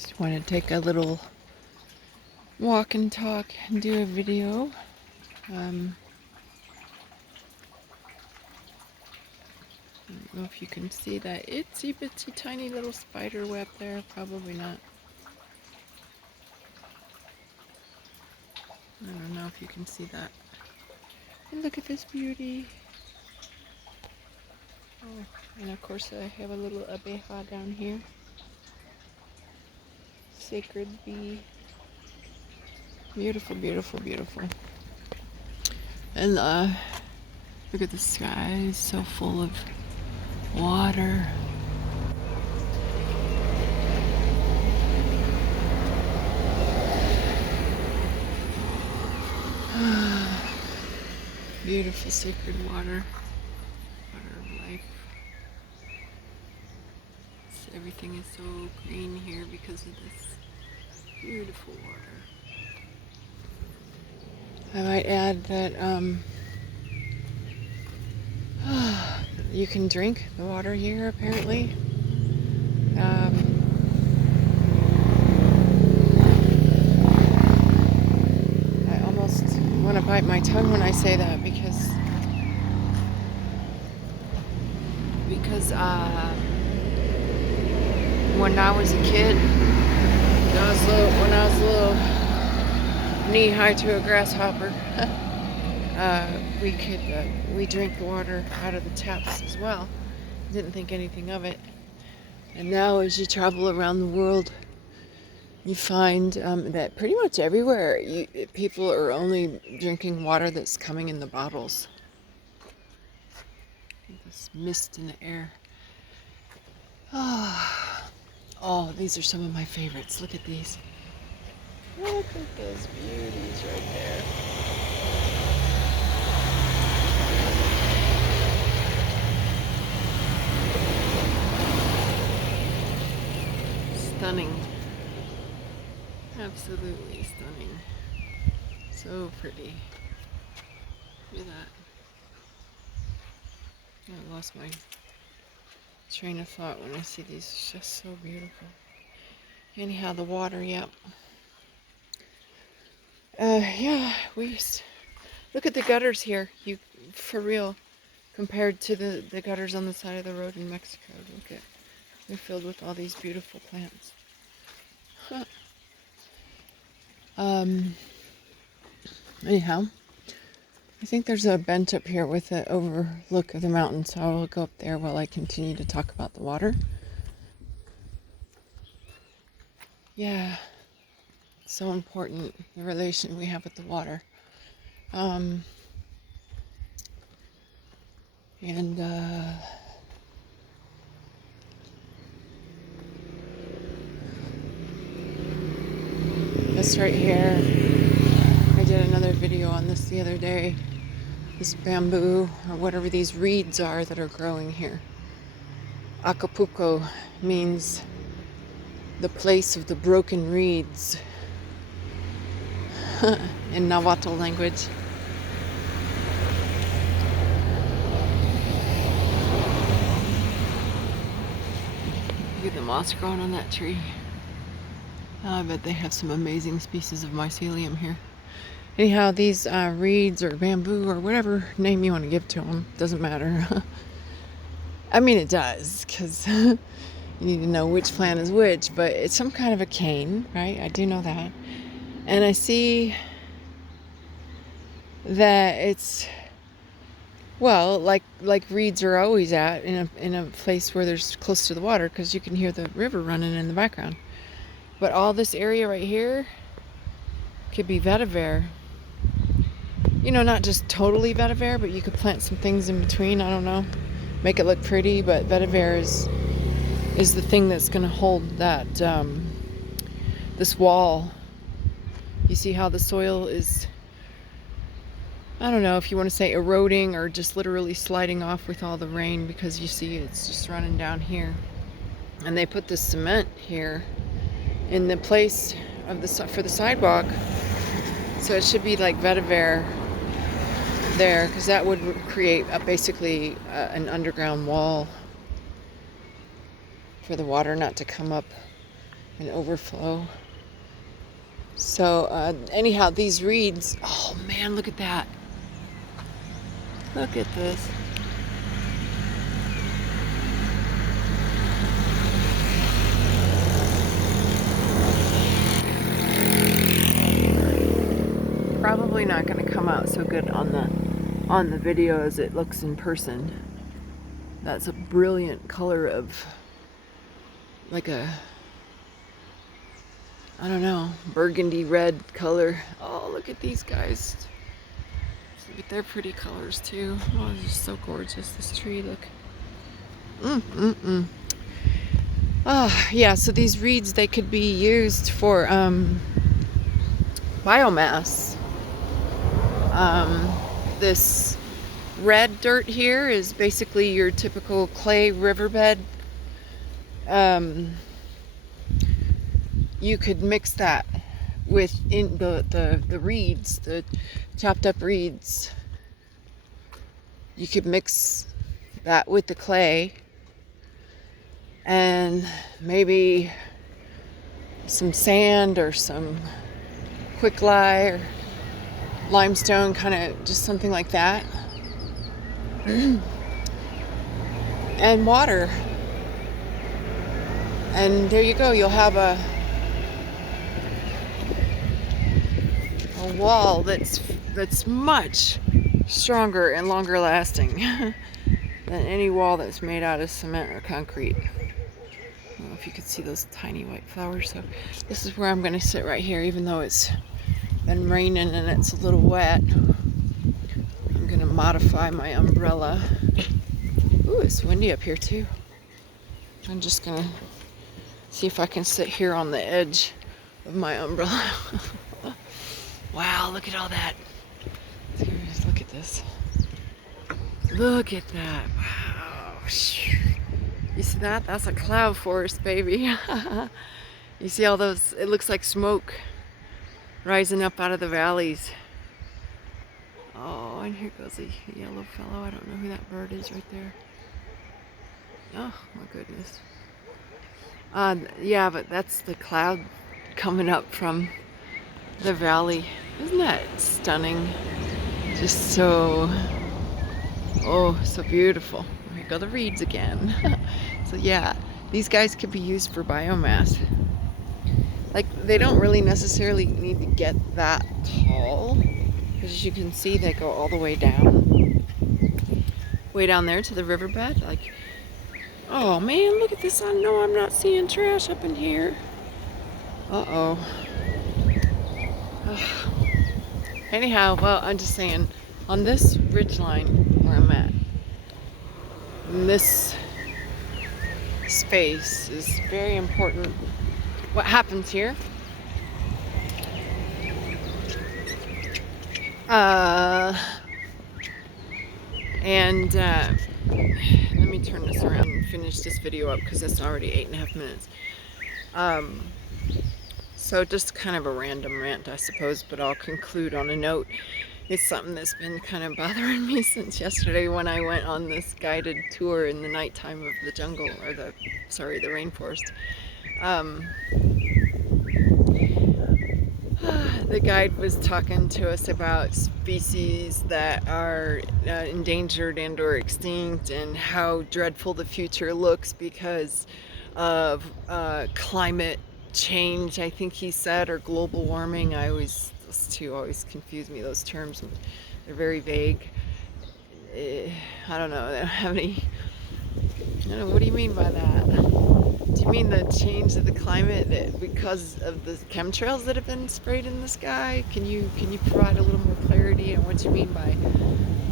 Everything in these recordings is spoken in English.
Just want to take a little walk and talk and do a video. I don't know if you can see that itsy bitsy tiny little spider web there. Probably not. I don't know if you can see that. And look at this beauty. Oh, and of course I have a little abeja down here. Sacred bee. Beautiful, beautiful, beautiful. And look at the sky, it's so full of water. Beautiful sacred water. Water of life. Everything is so green here because of this beautiful water. I might add that you can drink the water here apparently. I almost want to bite my tongue when I say that because when I was a kid, when I was little, knee high to a grasshopper, we drank the water out of the taps as well. Didn't think anything of it. And now as you travel around the world, you find that pretty much everywhere people are only drinking water that's coming in the bottles. This mist in the air. Oh, these are some of my favorites. Look at these. Look at those beauties right there. Stunning. Absolutely stunning. So pretty. Look at that. I lost my train of thought when I see these. It's just so beautiful. Anyhow, the water, yep. Yeah, look at the gutters here. For real, compared to the gutters on the side of the road in Mexico. They're filled with all these beautiful plants. Anyhow, I think there's a bench up here with an overlook of the mountain, so I will go up there while I continue to talk about the water. Yeah, it's so important, the relation we have with the water. This right here, I did another video on this the other day. This bamboo, or whatever these reeds are that are growing here. Acapulco means the place of the broken reeds in Nahuatl language. Look at the moss growing on that tree. I bet they have some amazing species of mycelium here. Anyhow, these reeds or bamboo or whatever name you want to give to them, doesn't matter. I mean, it does, because you need to know which plant is which, but it's some kind of a cane, right? I do know that. And I see that it's, well, like reeds are always at in a place where there's close to the water, because you can hear the river running in the background. But all this area right here could be vetiver. You know, not just totally vetiver, but you could plant some things in between. I don't know, make it look pretty. But vetiver is the thing that's going to hold that this wall. You see how the soil is, I don't know if you want to say eroding or just literally sliding off with all the rain, because you see it's just running down here. And they put this cement here in the place of for the sidewalk, so it should be like vetiver there, because that would create basically an underground wall for the water not to come up and overflow. So anyhow, these reeds, oh man, look at that. Look at this. Probably not going to come out so good on the video as it looks in person. That's a brilliant color of like a, I don't know, burgundy red color. Oh, look at these guys. Look at their pretty colors too. Oh, they're just so gorgeous. This tree, look. Yeah, so these reeds, they could be used for biomass. This red dirt here is basically your typical clay riverbed. You could mix that with the reeds, the chopped up reeds. You could mix that with the clay and maybe some sand or some quicklime or limestone, kind of just something like that. And water. And there you go, you'll have a wall that's much stronger and longer lasting than any wall that's made out of cement or concrete. I don't know if you can see those tiny white flowers. So this is where I'm going to sit right here, even though it's been raining and it's a little wet. I'm going to modify my umbrella. Ooh, it's windy up here too. I'm just going to see if I can sit here on the edge of my umbrella. Wow, look at all that. Just look at this. Look at that. Wow. You see that? That's a cloud forest, baby. You see all those, it looks like smoke rising up out of the valleys. Oh, and here goes a yellow fellow. I don't know who that bird is right there. Oh, my goodness. Yeah, but that's the cloud coming up from the valley. Isn't that stunning? Just so, oh, so beautiful. Here go the reeds again. So yeah, these guys could be used for biomass. Like, they don't really necessarily need to get that tall, because as you can see, they go all the way down there to the riverbed. Like, oh man, look at this. I know I'm not seeing trash up in here. Uh-oh. Anyhow, well, I'm just saying, on this ridge line where I'm at, this space is very important. What happens here? Let me turn this around and finish this video up because it's already 8.5 minutes. So just kind of a random rant, I suppose, but I'll conclude on a note. It's something that's been kind of bothering me since yesterday when I went on this guided tour in the nighttime of the jungle, or the rainforest. The guide was talking to us about species that are endangered and or extinct, and how dreadful the future looks because of climate change, I think he said, or global warming. Those two always confuse me, those terms. They're very vague. I don't know, they don't have any, I don't know, what do you mean by that? Do you mean the change of the climate because of the chemtrails that have been sprayed in the sky? Can you provide a little more clarity on what you mean by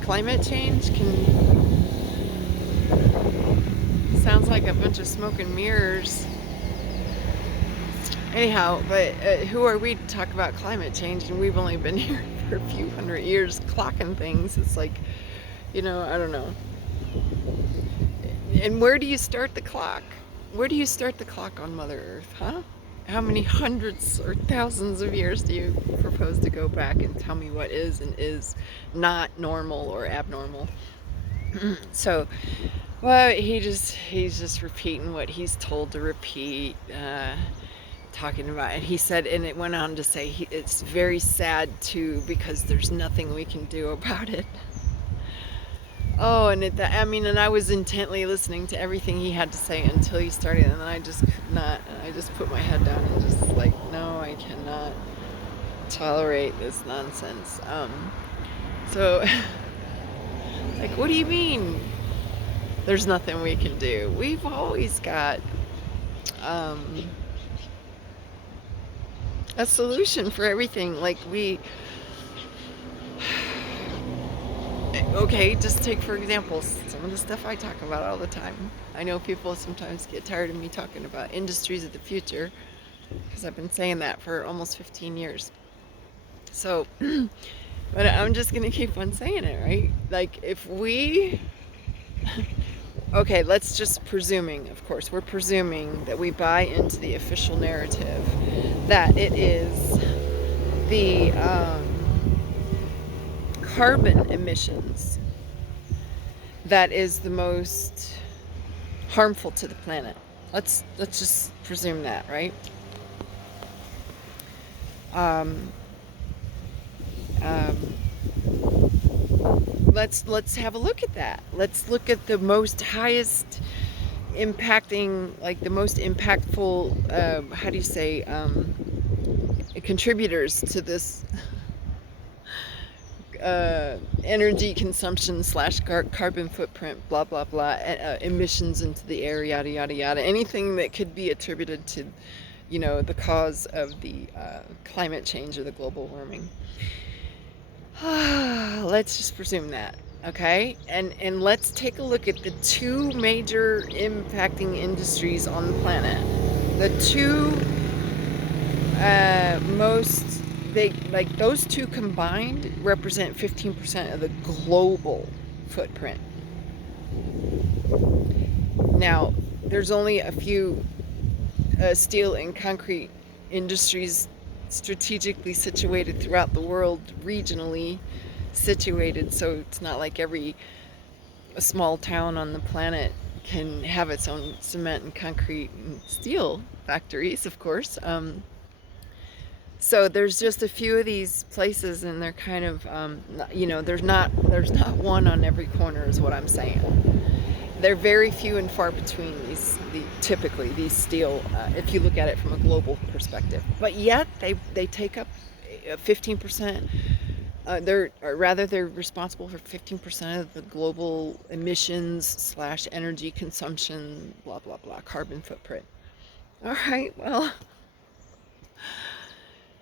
climate change? Sounds like a bunch of smoke and mirrors. Anyhow, but who are we to talk about climate change? And we've only been here for a few hundred years clocking things. It's like, I don't know. And where do you start the clock? Where do you start the clock on Mother Earth, huh? How many hundreds or thousands of years do you propose to go back and tell me what is and is not normal or abnormal? So, well, he's just repeating what he's told to repeat. talking about, and he said, and it went on to say, it's very sad too because there's nothing we can do about it. Oh, and I mean, and I was intently listening to everything he had to say until he started, and then I just could not. And I just put my head down and just like, no, I cannot tolerate this nonsense. So, like, what do you mean? There's nothing we can do. We've always got a solution for everything. Like okay, just take for example some of the stuff I talk about all the time. I know people sometimes get tired of me talking about industries of the future because I've been saying that for almost 15 years. So, but I'm just gonna keep on saying it, right? Like if we, okay, let's just presuming, of course, we're presuming that we buy into the official narrative that it is the carbon emissions that is the most harmful to the planet. Let's just presume that, right? Let's have a look at that. Let's look at the most highest impacting, like the most impactful, how do you say, contributors to this energy consumption slash carbon footprint, blah blah blah, emissions into the air, yada yada yada. Anything that could be attributed to, the cause of the climate change or the global warming. Let's just presume that, okay? And let's take a look at the two major impacting industries on the planet. The two most big, like those two combined represent 15% of the global footprint. Now, there's only a few steel and concrete industries strategically situated throughout the world, regionally situated, so it's not like every small town on the planet can have its own cement and concrete and steel factories, of course. So there's just a few of these places, and they're kind of, there's not one on every corner, is what I'm saying. They're very few and far between, typically these steel, if you look at it from a global perspective. But yet they take up 15%. They're responsible for 15% of the global emissions slash energy consumption, blah blah blah, carbon footprint. All right, well,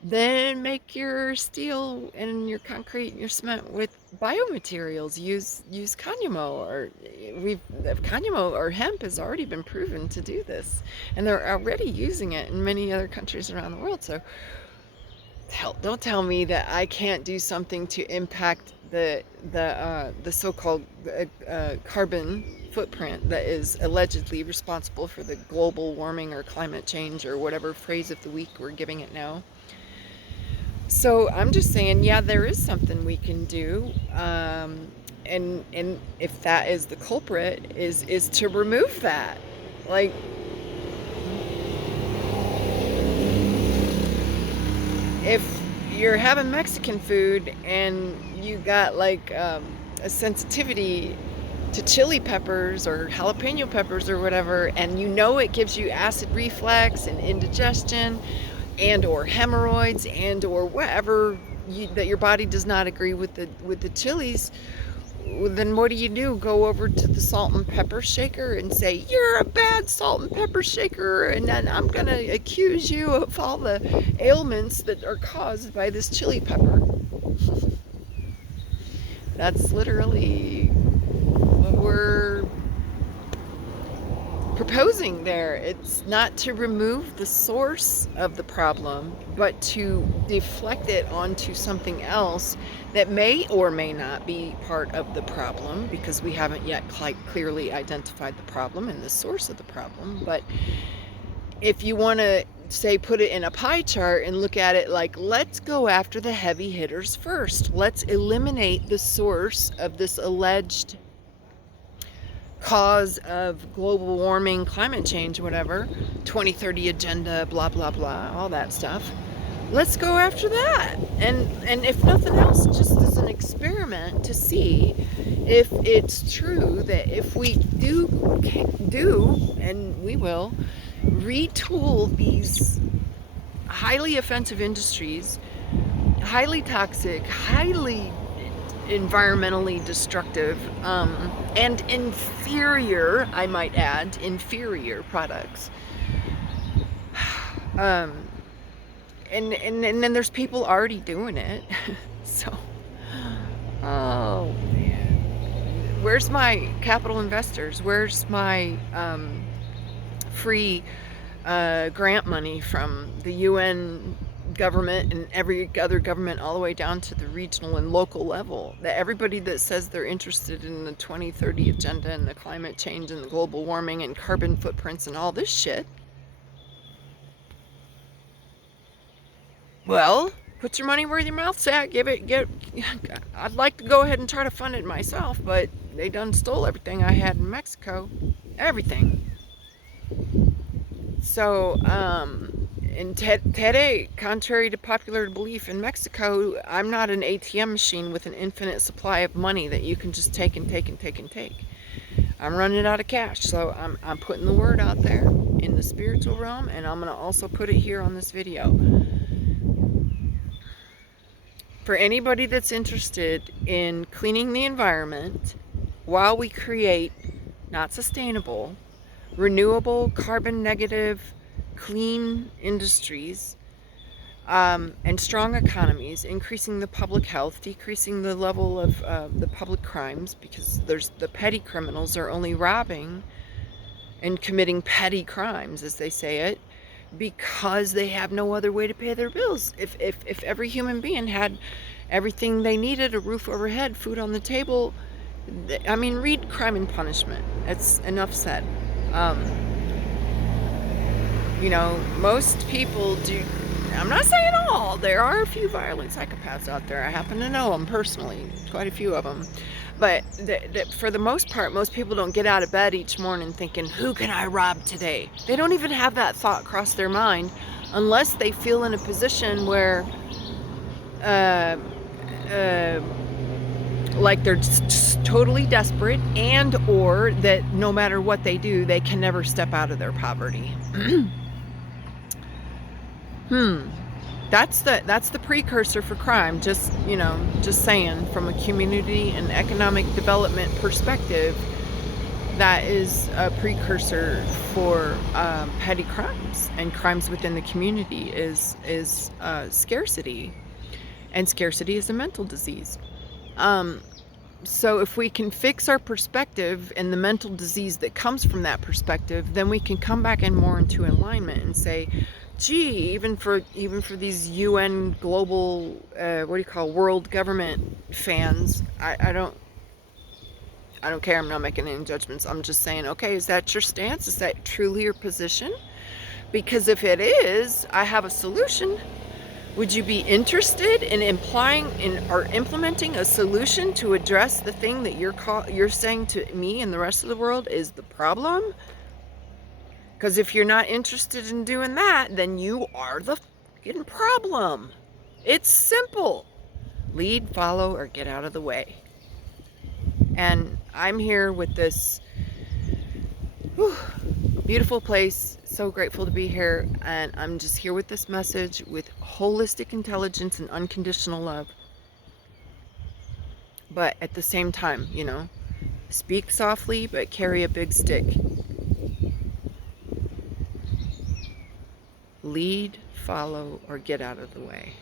then make your steel and your concrete and your cement with biomaterials. Use Kanyamo, or Kanyamo or hemp has already been proven to do this, and they're already using it in many other countries around the world. So don't tell me that I can't do something to impact the so-called carbon footprint that is allegedly responsible for the global warming or climate change or whatever phrase of the week we're giving it now. So I'm just saying, yeah, there is something we can do, and if that is the culprit, is to remove that. Like, if you're having Mexican food and you got like a sensitivity to chili peppers or jalapeno peppers or whatever, and it gives you acid reflux and indigestion and or hemorrhoids and or whatever, that your body does not agree with the chilies, then what do? Go over to the salt and pepper shaker and say, you're a bad salt and pepper shaker, and then I'm gonna accuse you of all the ailments that are caused by this chili pepper. That's literally what we're proposing there. It's not to remove the source of the problem, but to deflect it onto something else that may or may not be part of the problem, because we haven't yet quite clearly identified the problem and the source of the problem. But if you want to say put it in a pie chart and look at it like, let's go after the heavy hitters first. Let's eliminate the source of this alleged cause of global warming, climate change, whatever, 2030 agenda, blah, blah, blah, all that stuff. Let's go after that. And if nothing else, just as an experiment to see if it's true that if we do, and we will, retool these highly offensive industries, highly toxic, highly environmentally destructive, and inferior, I might add, inferior products. And then there's people already doing it. So, oh man, where's my capital investors? Where's my free grant money from the UN government and every other government all the way down to the regional and local level? That everybody that says they're interested in the 2030 agenda and the climate change and the global warming and carbon footprints and all this shit, well, put your money where your mouth's at. I'd like to go ahead and try to fund it myself, but they done stole everything I had in Mexico. Everything. So, and today, contrary to popular belief in Mexico, I'm not an ATM machine with an infinite supply of money that you can just take and take and take and take. I'm running out of cash, so I'm putting the word out there in the spiritual realm, and I'm going to also put it here on this video. For anybody that's interested in cleaning the environment while we create not sustainable, renewable, carbon negative, clean industries, and strong economies, increasing the public health, decreasing the level of the public crimes, because the petty criminals are only robbing and committing petty crimes, as they say it, because they have no other way to pay their bills. If every human being had everything they needed, a roof overhead, food on the table, I mean, read Crime and Punishment. It's enough said. You know, most people do, I'm not saying all, there are a few violent psychopaths out there. I happen to know them personally, quite a few of them. But for the most part, most people don't get out of bed each morning thinking, who can I rob today? They don't even have that thought cross their mind unless they feel in a position where, like they're just totally desperate, and or that no matter what they do, they can never step out of their poverty. That's the precursor for crime. Just, you know, just saying, from a community and economic development perspective, that is a precursor for petty crimes, and crimes within the community is scarcity, and scarcity is a mental disease. So if we can fix our perspective and the mental disease that comes from that perspective, then we can come back in more into alignment and say, gee, even for these UN global, world government fans, I don't care. I'm not making any judgments. I'm just saying, okay, is that your stance? Is that truly your position? Because if it is, I have a solution. Would you be interested in implementing a solution to address the thing that you're saying to me and the rest of the world is the problem? Because if you're not interested in doing that, then you are the fucking problem. It's simple. Lead, follow, or get out of the way. And I'm here with this beautiful place. So grateful to be here. And I'm just here with this message with holistic intelligence and unconditional love. But at the same time, you know, speak softly, but carry a big stick. Lead, follow, or get out of the way.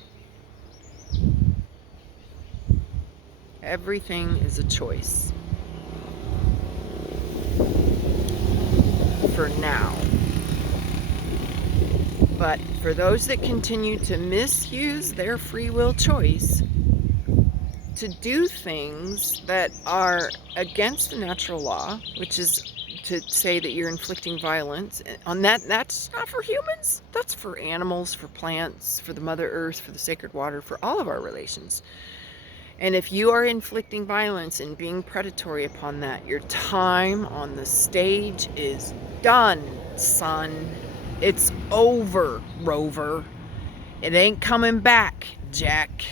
Everything is a choice. For now. But for those that continue to misuse their free will choice to do things that are against the natural law, which is to say that you're inflicting violence on that's not for humans, that's for animals, for plants, for the Mother Earth, for the sacred water, for all of our relations. And if you are inflicting violence and being predatory upon that, your time on the stage is done, son. It's over, Rover. It ain't coming back, Jack.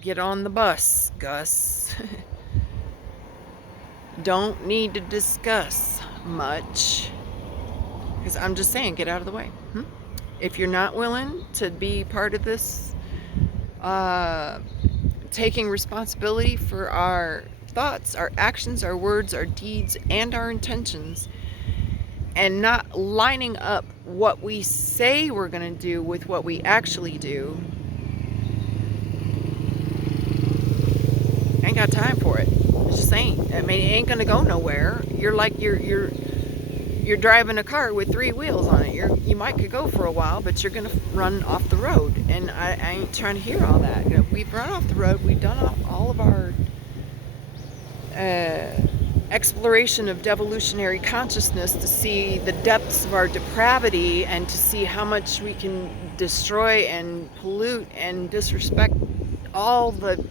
Get on the bus, Gus. Don't need to discuss much. Because I'm just saying, get out of the way. If you're not willing to be part of this, taking responsibility for our thoughts, our actions, our words, our deeds, and our intentions, and not lining up what we say we're going to do with what we actually do, ain't got time for it. It just ain't. I mean, it ain't going to go nowhere. You're like you're driving a car with 3 wheels on it. You might could go for a while, but you're going to run off the road. And I ain't trying to hear all that. You know, we've run off the road. We've done all of our exploration of devolutionary consciousness to see the depths of our depravity and to see how much we can destroy and pollute and disrespect all the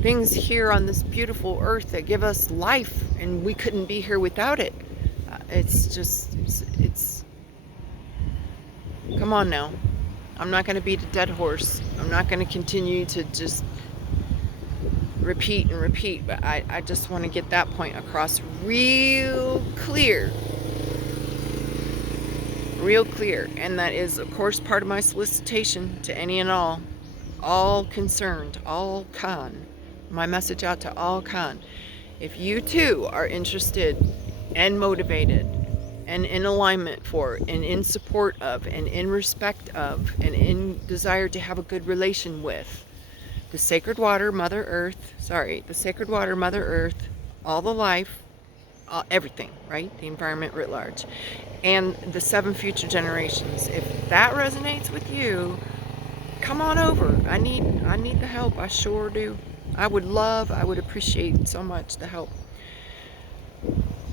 things here on this beautiful earth that give us life, and we couldn't be here without it. It's come on now. I'm not going to beat a dead horse. I'm not going to continue to just repeat and repeat, but I just want to get that point across real clear. And that is, of course, part of my solicitation to any and all concerned, all Khan. My message out to all Khan. If you too are interested and motivated and in alignment for and in support of and in respect of and in desire to have a good relation with the sacred water, Mother Earth, all the life, everything, right? The environment writ large, and the 7 future generations. If that resonates with you, come on over. I need the help. I sure do. I would appreciate so much the help.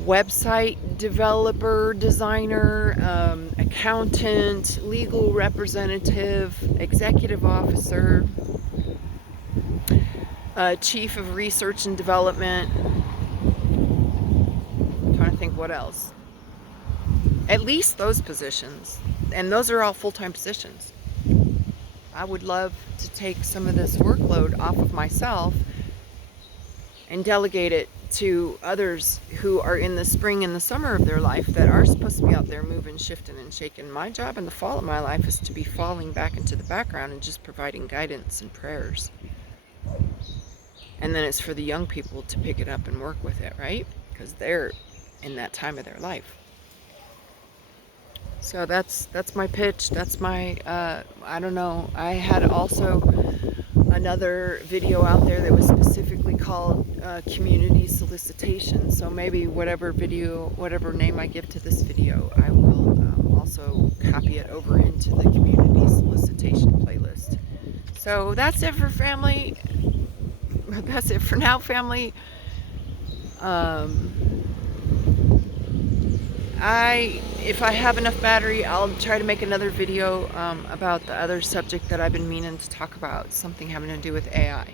Website developer, designer, accountant, legal representative, executive officer, chief of research and development. I'm trying to think what else. At least those positions. And those are all full-time positions. I would love to take some of this workload off of myself and delegate it to others who are in the spring and the summer of their life that are supposed to be out there moving, shifting, and shaking. My job in the fall of my life is to be falling back into the background and just providing guidance and prayers. And then it's for the young people to pick it up and work with it, right? Because they're in that time of their life. So that's my pitch. That's my, I don't know. I had also another video out there that was specifically called community solicitation. So maybe whatever name I give to this video, I will also copy it over into the community solicitation playlist. So that's it for family. That's it for now, family. If I have enough battery, I'll try to make another video about the other subject that I've been meaning to talk about, something having to do with AI.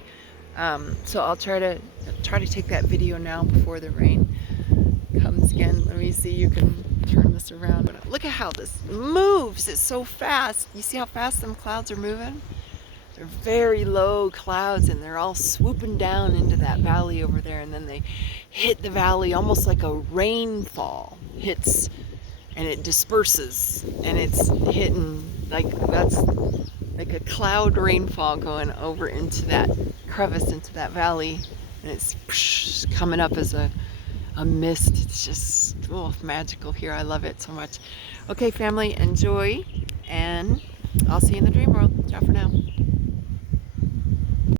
So I'll try to take that video now before the rain comes again. Let me see, you can turn this around. Look at how this moves. It's so fast. You see how fast them clouds are moving? They're very low clouds, and they're all swooping down into that valley over there, and then they hit the valley almost like a rainfall hits, and it disperses, and it's hitting that's like a cloud rainfall going over into that crevice, into that valley, and it's coming up as a mist. It's just magical here. I love it so much. Okay, family, enjoy, and I'll see you in the dream world. Ciao for now.